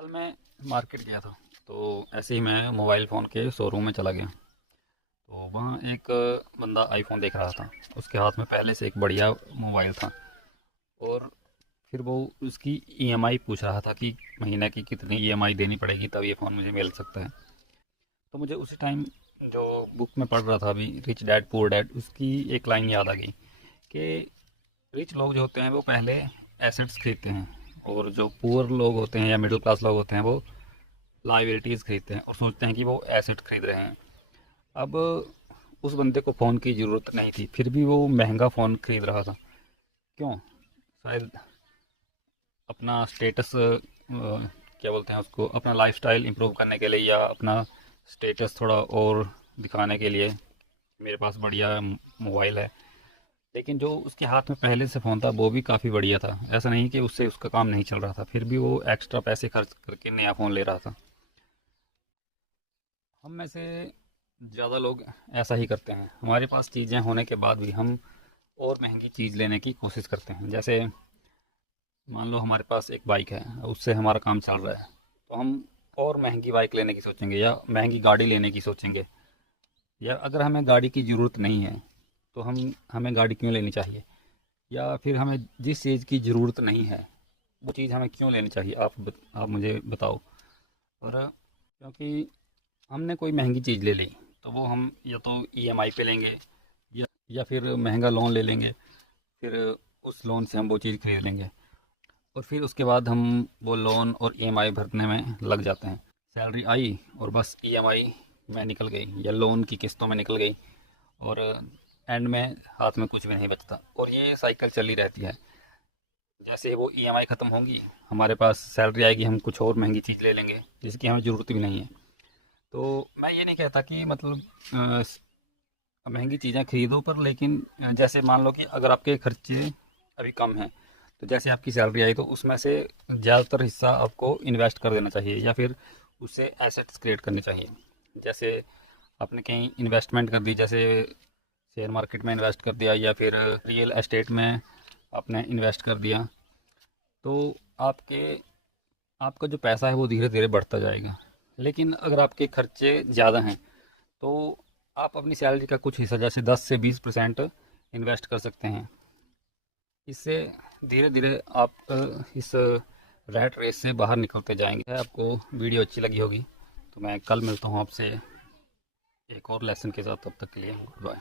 कल मैं मार्केट गया था। तो ऐसे ही मैं मोबाइल फ़ोन के शोरूम में चला गया। तो वहाँ एक बंदा आईफ़ोन देख रहा था। उसके हाथ में पहले से एक बढ़िया मोबाइल था। और फिर वो उसकी ईएमआई पूछ रहा था कि महीने की कितनी ईएमआई देनी पड़ेगी तब ये फ़ोन मुझे मिल सकता है। तो मुझे उसी टाइम जो बुक में पढ़ रहा था अभी, रिच डैड पुअर डैड, उसकी एक लाइन याद आ गई कि रिच लोग जो होते हैं वो पहले एसेट्स खरीदते हैं, और जो पुअर लोग होते हैं या मिडिल क्लास लोग होते हैं वो लाइबिलिटीज़ खरीदते हैं और सोचते हैं कि वो एसेट खरीद रहे हैं। अब उस बंदे को फ़ोन की ज़रूरत नहीं थी, फिर भी वो महंगा फ़ोन खरीद रहा था। क्यों? शायद अपना स्टेटस, क्या बोलते हैं उसको, अपना लाइफस्टाइल इंप्रूव करने के लिए, या अपना स्टेटस थोड़ा और दिखाने के लिए मेरे पास बढ़िया मोबाइल है। लेकिन जो उसके हाथ में पहले से फ़ोन था वो भी काफ़ी बढ़िया था। ऐसा नहीं कि उससे उसका काम नहीं चल रहा था, फिर भी वो एक्स्ट्रा पैसे खर्च करके नया फ़ोन ले रहा था। हम में से ज़्यादा लोग ऐसा ही करते हैं। हमारे पास चीज़ें होने के बाद भी हम और महंगी चीज़ लेने की कोशिश करते हैं। जैसे मान लो हमारे पास एक बाइक है, उससे हमारा काम चल रहा है, तो हम और महंगी बाइक लेने की सोचेंगे या महंगी गाड़ी लेने की सोचेंगे। या अगर हमें गाड़ी की ज़रूरत नहीं है तो हम हमें गाड़ी क्यों लेनी चाहिए? या फिर हमें जिस चीज़ की ज़रूरत नहीं है वो चीज़ हमें क्यों लेनी चाहिए? आप मुझे बताओ। और क्योंकि हमने कोई महंगी चीज़ ले ली तो वो हम या तो ईएमआई पे लेंगे, या फिर महंगा लोन ले लेंगे। फिर उस लोन से हम वो चीज़ खरीद लेंगे, और फिर उसके बाद हम वो लोन और ईएमआई भरने में लग जाते हैं। सैलरी आई और बस ईएमआई में निकल गई या लोन की किस्तों में निकल गई, और एंड में हाथ में कुछ भी नहीं बचता, और ये साइकिल चली रहती है। जैसे वो ईएमआई ख़त्म होंगी, हमारे पास सैलरी आएगी, हम कुछ और महंगी चीज़ ले लेंगे जिसकी हमें ज़रूरत भी नहीं है। तो मैं ये नहीं कहता कि मतलब महंगी चीज़ें खरीदो, पर लेकिन जैसे मान लो कि अगर आपके खर्चे अभी कम हैं, तो जैसे आपकी सैलरी आई तो उसमें से ज़्यादातर हिस्सा आपको इन्वेस्ट कर देना चाहिए, या फिर उससे एसेट्स क्रिएट करने चाहिए। जैसे आपने कहीं इन्वेस्टमेंट कर दी, जैसे शेयर मार्केट में इन्वेस्ट कर दिया, या फिर रियल एस्टेट में आपने इन्वेस्ट कर दिया, तो आपके आपका जो पैसा है वो धीरे धीरे बढ़ता जाएगा। लेकिन अगर आपके खर्चे ज़्यादा हैं तो आप अपनी सैलरी का कुछ हिस्सा, जैसे 10 से 20% इन्वेस्ट कर सकते हैं। इससे धीरे धीरे आप इस रैट रेस से बाहर निकलते जाएंगे। आपको वीडियो अच्छी लगी होगी, तो मैं कल मिलता हूँ आपसे एक और लेसन के साथ। तब तक के लिए गुड बाय।